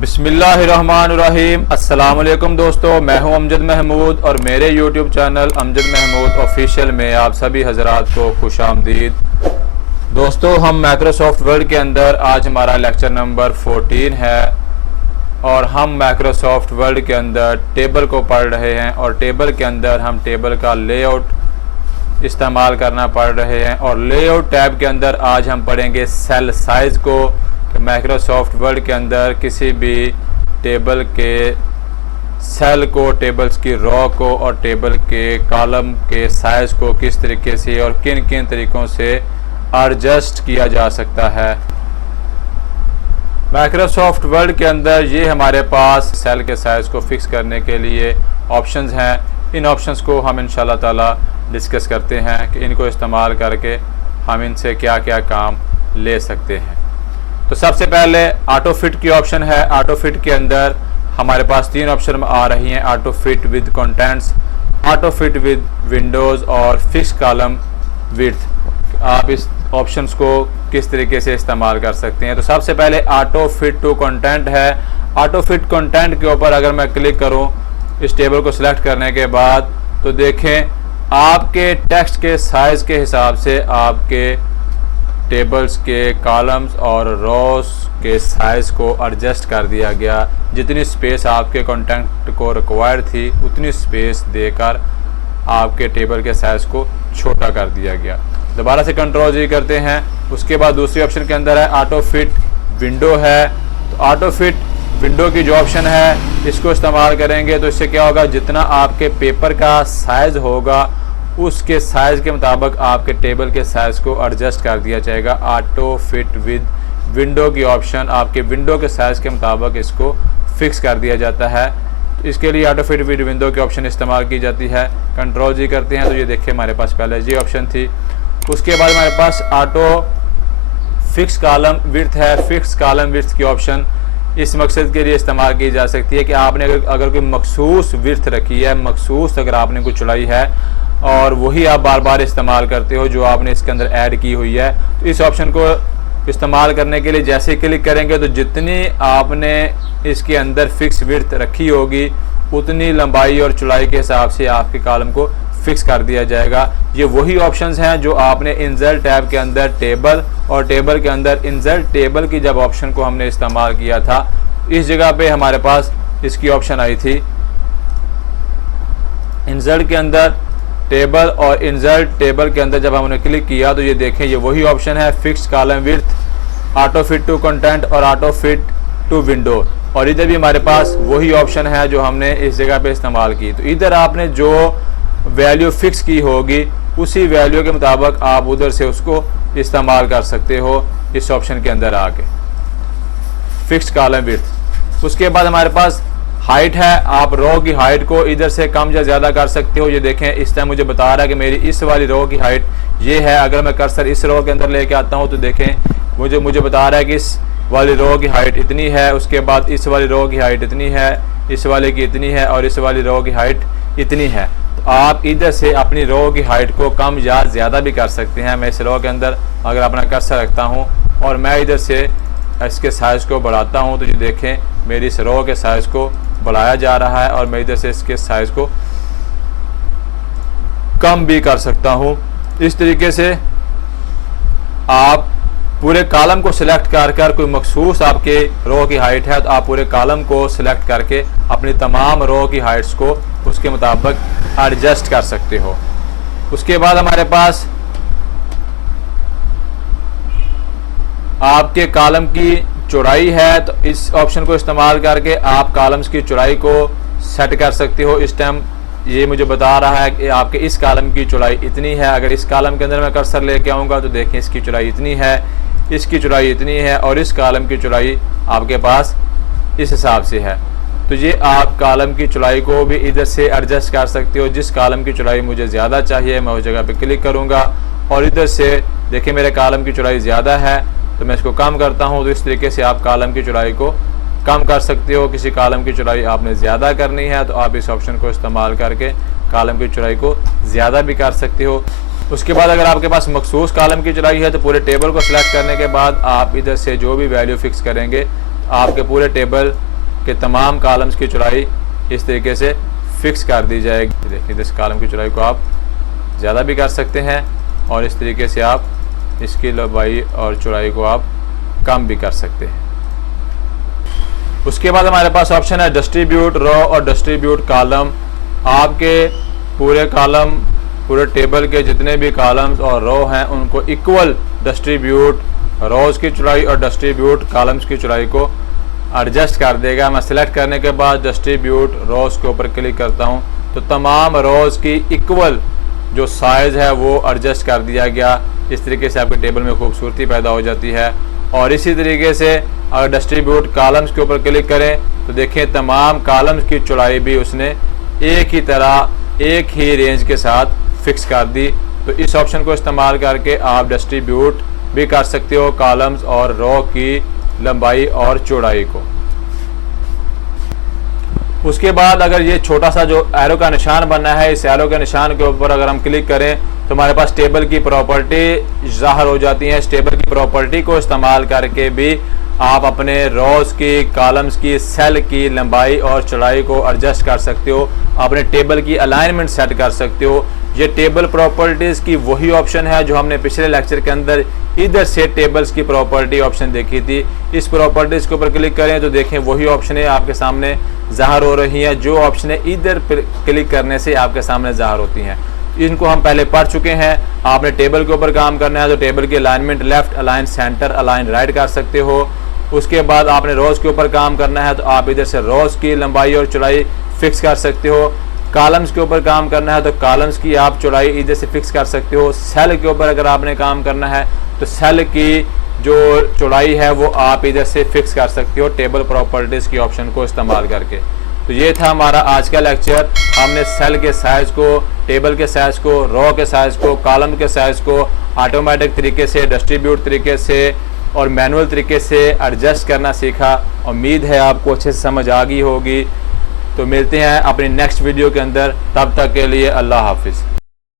बिस्मिल्लाहिर्रहमानिर्रहीम। अस्सलाम वालेकुम दोस्तों, मैं हूं अमजद महमूद और मेरे YouTube channel Amjad Mahmood official में आप सभी हजरात को खुशामदीद। दोस्तों, हम माइक्रोसॉफ्ट वर्ड के अंदर आज हमारा लेक्चर नंबर 14 है और हम माइक्रोसॉफ्ट वर्ड के अंदर टेबल को पढ़ रहे हैं और टेबल के अंदर हम टेबल का लेआउट इस्तेमाल करना पढ़ रहे हैं। और लेआउट टैब के अंदर आज हम पढ़ेंगे सेल साइज़ को। माइक्रोसॉफ्ट वर्ड के अंदर किसी भी टेबल के सेल को, टेबल्स की रो को और टेबल के कॉलम के साइज़ को किस तरीके से और किन किन तरीक़ों से एडजस्ट किया जा सकता है। माइक्रोसॉफ्ट वर्ड के अंदर ये हमारे पास सेल के साइज़ को फिक्स करने के लिए ऑप्शंस हैं। इन ऑप्शंस को हम इंशाल्लाह ताला डिस्कस करते हैं कि इनको इस्तेमाल करके हम इनसे क्या क्या काम ले सकते हैं। तो सबसे पहले ऑटो फिट की ऑप्शन है। ऑटो फिट के अंदर हमारे पास तीन ऑप्शन आ रही हैं: auto fit with contents, auto fit with Windows और फिक्स कॉलम विड्थ। आप इस ऑप्शंस को किस तरीके से इस्तेमाल कर सकते हैं। तो सबसे पहले ऑटो फिट टू कंटेंट है। ऑटो फिट कंटेंट के ऊपर अगर मैं क्लिक करूं इस टेबल को सिलेक्ट करने के बाद, तो देखें आपके टेक्स्ट के साइज़ के हिसाब से आपके टेबल्स के कॉलम्स और रोज के साइज़ को एडजस्ट कर दिया गया। जितनी स्पेस आपके कंटेंट को रिक्वायर्ड थी उतनी स्पेस देकर आपके टेबल के साइज़ को छोटा कर दिया गया। दोबारा से कंट्रोल जी करते हैं। उसके बाद दूसरी ऑप्शन के अंदर है ऑटो फिट विंडो है। तो ऑटो फिट विंडो की जो ऑप्शन है इसको इस्तेमाल करेंगे तो इससे क्या होगा, जितना आपके पेपर का साइज़ होगा उसके साइज़ के मुताबिक आपके टेबल के साइज़ को एडजस्ट कर दिया जाएगा। ऑटो फिट विद विंडो की ऑप्शन आपके विंडो के साइज़ के मुताबिक इसको फिक्स कर दिया जाता है। इसके लिए ऑटो फिट विद विंडो की ऑप्शन इस्तेमाल की जाती है। कंट्रोल जी करते हैं तो ये देखिए हमारे पास पहले ये ऑप्शन थी। उसके बाद हमारे पास ऑटो फिक्स कॉलम विड्थ है। फिक्स कॉलम विड्थ की ऑप्शन इस मकसद के लिए इस्तेमाल की जा सकती है कि आपने अगर कोई मखसूस विड्थ रखी है, मखसूस अगर आपने कोई चौड़ाई है और वही आप बार बार इस्तेमाल करते हो जो आपने इसके अंदर ऐड की हुई है, तो इस ऑप्शन को इस्तेमाल करने के लिए जैसे क्लिक करेंगे तो जितनी आपने इसके अंदर फिक्स विड्थ रखी होगी उतनी लंबाई और चौड़ाई के हिसाब से आपके कॉलम को फिक्स कर दिया जाएगा। ये वही ऑप्शंस हैं जो आपने इंसर्ट टैब के अंदर टेबल और टेबल के अंदर इंसर्ट टेबल की जब ऑप्शन को हमने इस्तेमाल किया था, इस जगह पे हमारे पास इसकी ऑप्शन आई थी। इंसर्ट के अंदर टेबल और इंसर्ट टेबल के अंदर जब हमने क्लिक किया तो ये देखें ये वही ऑप्शन है, fix column width, auto fit to content और ऑटो फिट टू विंडो। और इधर भी हमारे पास वही ऑप्शन है जो हमने इस जगह पे इस्तेमाल की। तो इधर आपने जो वैल्यू फिक्स की होगी उसी वैल्यू के मुताबिक आप उधर से उसको इस्तेमाल कर सकते हो इस ऑप्शन के अंदर आके, फिक्स कॉलम विड्थ। उसके बाद हमारे पास हाइट है। आप रो की हाइट को इधर से कम या ज़्यादा कर सकते हो। ये देखें इस टाइम मुझे बता रहा है कि मेरी इस वाली रो की हाइट ये है। अगर मैं कर्सर इस रो के अंदर लेके आता हूँ तो देखें मुझे बता रहा है कि इस वाली रो की हाइट इतनी है, उसके बाद इस वाली रो की हाइट इतनी है, इस वाले की इतनी है और इस वाली रो की हाइट इतनी है। तो आप इधर से अपनी रो की हाइट को कम या ज़्यादा भी कर सकते हैं। मैं इस रो के अंदर अगर अपना कर्सर रखता हूँ और मैं इधर से इसके साइज़ को बढ़ाता हूँ तो ये देखें मेरी इस रो के साइज़ को बढ़ाया जा रहा है और मैं इधर से इसके साइज़ को कम भी कर सकता हूँ। इस तरीके से आप पूरे कॉलम को सिलेक्ट कर कोई मखसूस आपके रो की हाइट है तो आप पूरे कॉलम को सिलेक्ट करके अपनी तमाम रो की हाइट्स को उसके मुताबिक एडजस्ट कर सकते हो। उसके बाद हमारे पास आपके कॉलम की चौड़ाई है। तो इस ऑप्शन को इस्तेमाल करके आप कॉलम्स की चौड़ाई को सेट कर सकते हो। इस टाइम ये मुझे बता रहा है कि आपके इस कॉलम की चौड़ाई इतनी है। अगर इस कॉलम के अंदर मैं कर्सर लेके आऊँगा तो देखें इसकी चौड़ाई इतनी है, इसकी चौड़ाई इतनी है और इस कॉलम की चौड़ाई आपके पास इस हिसाब से है। तो ये आप कॉलम की चौड़ाई को भी इधर से एडजस्ट कर सकते हो। जिस कॉलम की चौड़ाई मुझे ज़्यादा चाहिए मैं उस जगह पे क्लिक करूँगा और इधर से देखिए मेरे कॉलम की चौड़ाई ज़्यादा है तो मैं इसको कम करता हूँ। तो इस तरीके से आप कॉलम की चौड़ाई को कम कर सकते हो। किसी कॉलम की चौड़ाई आपने ज़्यादा करनी है तो आप इस ऑप्शन को इस्तेमाल करके कॉलम की चौड़ाई को ज़्यादा भी कर सकते हो। उसके बाद अगर आपके पास मखसूस कॉलम की चौड़ाई है तो पूरे टेबल को सिलेक्ट करने के बाद आप इधर से जो भी वैल्यू फिक्स करेंगे आपके पूरे टेबल कि तमाम कॉलम्स की चौड़ाई इस तरीके से फिक्स कर दी जाएगी। देखिए इस कॉलम की चौड़ाई को आप ज़्यादा भी कर सकते हैं और इस तरीके से आप इसकी लंबाई और चौड़ाई को आप कम भी कर सकते हैं। उसके बाद हमारे पास ऑप्शन है डिस्ट्रीब्यूट रो और डिस्ट्रीब्यूट कॉलम। आपके पूरे कॉलम, पूरे टेबल के जितने भी कॉलम्स और रो हैं उनको इक्वल डिस्ट्रीब्यूट रोज़ की चौड़ाई और डिस्ट्रीब्यूट कॉलम्स की चौड़ाई को एडजस्ट कर देगा। मैं सिलेक्ट करने के बाद डिस्ट्रीब्यूट रोज़ के ऊपर क्लिक करता हूं तो तमाम रोज़ की इक्वल जो साइज़ है वो एडजस्ट कर दिया गया। इस तरीके से आपके टेबल में खूबसूरती पैदा हो जाती है। और इसी तरीके से अगर डिस्ट्रीब्यूट कॉलम्स के ऊपर क्लिक करें तो देखें तमाम कॉलम्स की चौड़ाई भी उसने एक ही तरह एक ही रेंज के साथ फिक्स कर दी। तो इस ऑप्शन को इस्तेमाल करके आप डिस्ट्रीब्यूट भी कर सकते हो कॉलम्स और रो की लंबाई और चौड़ाई को। उसके बाद अगर ये छोटा सा जो एरो का निशान बना है, इस एरो के निशान के ऊपर अगर हम क्लिक करें तो हमारे पास टेबल की प्रॉपर्टी ज़ाहिर हो जाती है। इस टेबल की प्रॉपर्टी को इस्तेमाल करके भी आप अपने रोज़ की, कॉलम्स की, सेल की लंबाई और चौड़ाई को एडजस्ट कर सकते हो, अपने टेबल की अलाइनमेंट सेट कर सकते हो। ये टेबल प्रॉपर्टीज़ की वही ऑप्शन है जो हमने पिछले लेक्चर के अंदर इधर से टेबल्स की प्रॉपर्टी ऑप्शन देखी थी। इस प्रॉपर्टीज़ के ऊपर क्लिक करें तो देखें वही ऑप्शन है आपके सामने ज़ाहिर हो रही हैं, जो ऑप्शन है इधर क्लिक करने से आपके सामने ज़ाहिर होती हैं। इनको हम पहले पढ़ चुके हैं। आपने टेबल के ऊपर काम करना है तो टेबल की alignment left, align centre, align right कर सकते हो। उसके बाद आपने रोज़ के ऊपर काम करना है तो आप इधर से रोज़ की लंबाई और चौड़ाई फिक्स कर सकते हो। कॉलम्स के ऊपर काम करना है तो कॉलम्स की आप चौड़ाई इधर से फिक्स कर सकते हो। सेल के ऊपर अगर आपने काम करना है तो सेल की जो चौड़ाई है वो आप इधर से फिक्स कर सकते हो टेबल प्रॉपर्टीज़ की ऑप्शन को इस्तेमाल करके। तो ये था हमारा आज का लेक्चर। हमने सेल के साइज़ को, टेबल के साइज़ को, रो के साइज़ को, कॉलम के साइज़ को ऑटोमेटिक तरीके से, डिस्ट्रीब्यूट तरीके से और मैनुअल तरीके से एडजस्ट करना सीखा। उम्मीद है आपको अच्छे से समझ आ गई होगी। तो मिलते हैं अपनी नेक्स्ट वीडियो के अंदर, तब तक के लिए अल्लाह हाफिज़।